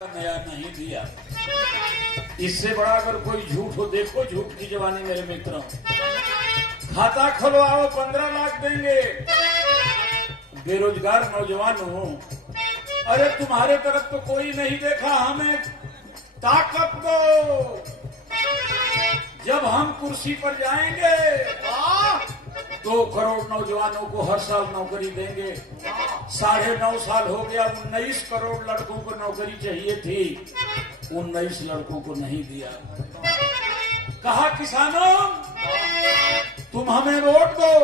नया नहीं दिया। इससे बड़ा अगर कोई झूठ हो, देखो झूठ की जवानी मेरे मित्रों। खाता खुलवाओ 15 लाख देंगे। बेरोजगार नौजवानों, अरे तुम्हारे तरफ तो कोई नहीं देखा, हमें ताकत दो। जब हम कुर्सी पर जाएंगे 2 करोड़ नौजवानों को हर साल नौकरी देंगे। 9.5 साल हो गया, 19 करोड़ लड़कों को नौकरी चाहिए थी, 19 लड़कों को नहीं दिया। कहा किसानों तुम हमें वोट दो,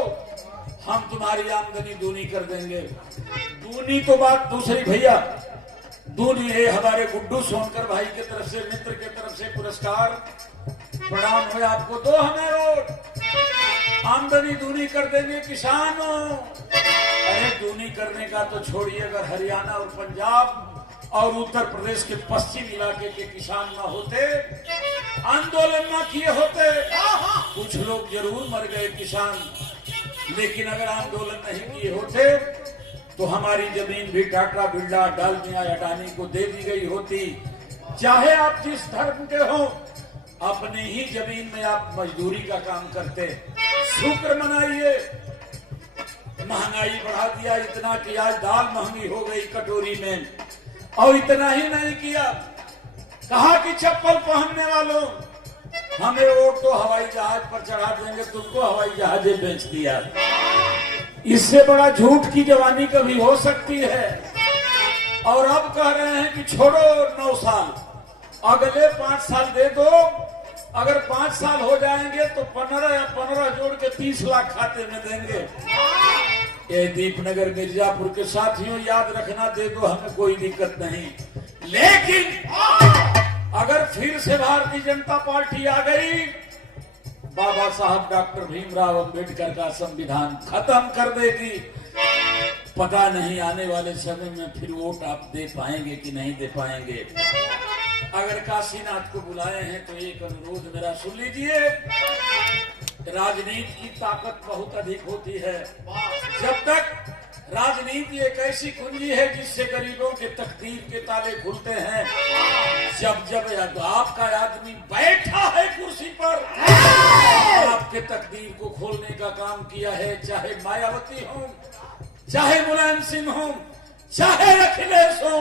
हम तुम्हारी आमदनी दूनी कर देंगे। दूनी तो बात दूसरी भैया, दूनी है हमारे गुड्डू सोनकर भाई की तरफ से, मित्र की तरफ से पुरस्कार प्रणाम हुए आपको। दो हमें वोट, आमदनी दूनी कर देंगे किसानों। अरे दूनी करने का तो छोड़िए, अगर हरियाणा और पंजाब और उत्तर प्रदेश के पश्चिम इलाके के किसान न होते, आंदोलन न किए होते, कुछ लोग जरूर मर गए किसान, लेकिन अगर आंदोलन नहीं किए होते तो हमारी जमीन भी टाटा बिरला डालमिया अडानी को दे दी गई होती। चाहे आप जिस धर्म के हो, अपनी ही जमीन में आप मजदूरी का काम करते। शुक्र मनाइए, महंगाई बढ़ा दिया इतना कि आज दाल महंगी हो गई कटोरी में। और इतना ही नहीं किया, कहा कि चप्पल पहनने वालों हमें वोट तो हवाई जहाज पर चढ़ा देंगे, तुमको हवाई जहाजें बेच दिया। इससे बड़ा झूठ की जवानी कभी हो सकती है। और अब कह रहे हैं कि छोड़ो 9 साल, अगले 5 साल दे दो। अगर 5 साल हो जाएंगे तो 15 जोड़ के 30 लाख खाते में देंगे। ये दीपनगर मिर्जापुर के साथियों याद रखना, दे दो, हमें कोई दिक्कत नहीं। लेकिन अगर फिर से भारतीय जनता पार्टी आ गई, बाबा साहब डॉक्टर भीमराव अंबेडकर का संविधान खत्म कर देगी। पता नहीं आने वाले समय में फिर वोट आप दे पाएंगे कि नहीं दे पाएंगे। अगर काशीनाथ को बुलाए हैं तो एक अनुरोध मेरा सुन लीजिए। राजनीति की ताकत बहुत अधिक होती है। जब तक राजनीति एक ऐसी कुंजी है जिससे गरीबों के तकदीर के ताले खुलते हैं, जब आपका आदमी बैठा है कुर्सी पर, आपके तकदीर को खोलने का काम किया है। चाहे मायावती हो, चाहे मुलायम सिंह हो, चाहे अखिलेश हो,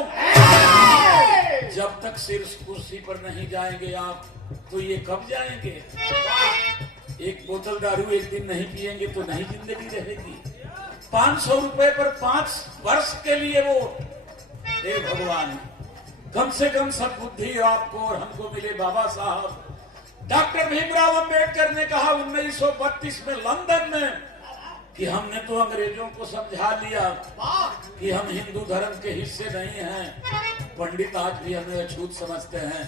जब तक सिर्फ कुर्सी पर नहीं जाएंगे आप, तो ये कब जाएंगे? एक बोतल दारू एक दिन नहीं पिएंगे तो नहीं जिंदगी रहेगी। 500 रुपए पर 5 वर्ष के लिए वोट। हे भगवान, कम से कम सद्बुद्धि आपको और हमको मिले। बाबा साहब डॉक्टर भीमराव अंबेडकर ने कहा 1932 में लंदन में कि हमने तो अंग्रेजों को समझा लिया कि हम हिंदू धर्म के हिस्से नहीं हैं। पंडित आज भी हमें अछूत समझते हैं,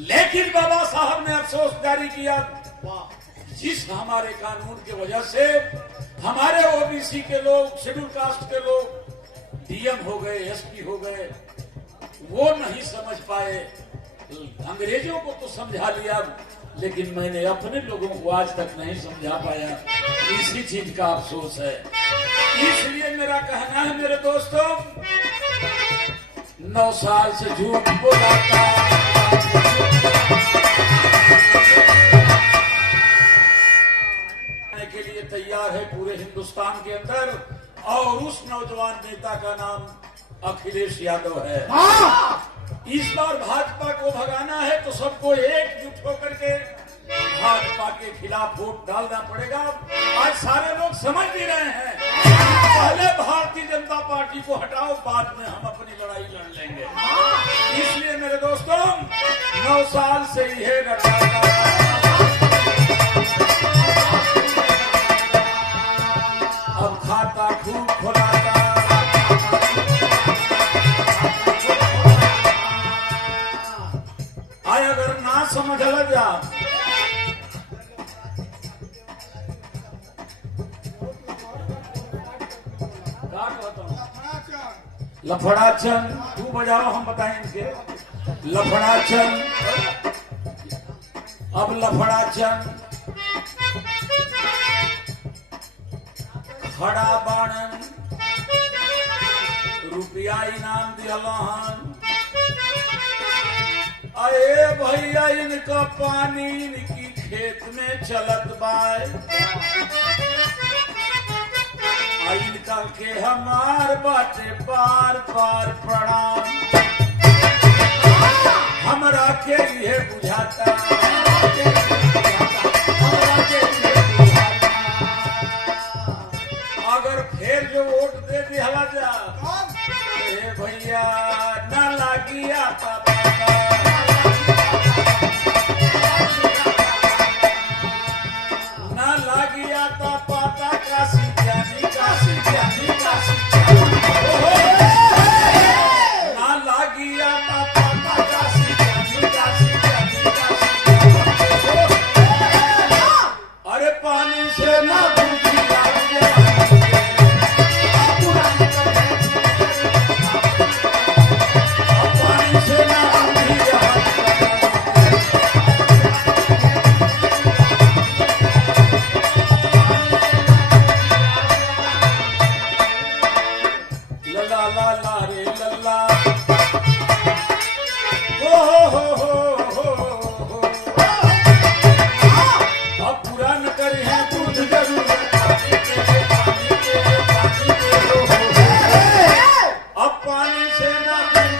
लेकिन बाबा साहब ने अफसोस जारी किया, जिस हमारे कानून की वजह से हमारे ओबीसी के लोग, शेड्यूल कास्ट के लोग डीएम हो गए, एसपी हो गए, वो नहीं समझ पाए। अंग्रेजों को तो समझा लिया, लेकिन मैंने अपने लोगों को आज तक नहीं समझा पाया। इसी चीज का अफसोस है। इसलिए मेरा कहना है मेरे दोस्तों, 9 साल से झूठ बोलाता के लिए तैयार है पूरे हिंदुस्तान के अंदर, और उस नौजवान नेता का नाम अखिलेश यादव है। इस बार भाजपा को भगाना है तो सबको एकजुट होकर के भाजपा के खिलाफ वोट डालना पड़ेगा। आज सारे लोग समझ भी रहे हैं, पहले भारतीय जनता पार्टी को हटाओ, बाद में हम अपनी लड़ाई लड़ लेंगे। इसलिए मेरे दोस्तों, 9 साल से यह रखा, अब खाता खूब खुलाता, आए अगर ना समझ लग जा, लफड़ाचन तू बजाओ, हम बताएं इनके। लफड़ाचन, अब लफड़ाचन, खड़ा बाणन, रुपया इनाम दिहलन, अरे भैया इनका पानी इनकी खेत में चलत बाय इनका के हमार बाटे बार बार प्रणाम हमरा के ये बुझाता अगर फिर जो वोट दे दिया जा भैया न लागी आता न लागी आता पाता काशी ज्ञानी काशी ज्ञानी काशी न लागी आता पाता काशी ज्ञानी काशी ज्ञानी काशी अरे पानी से ना अब पानी से ना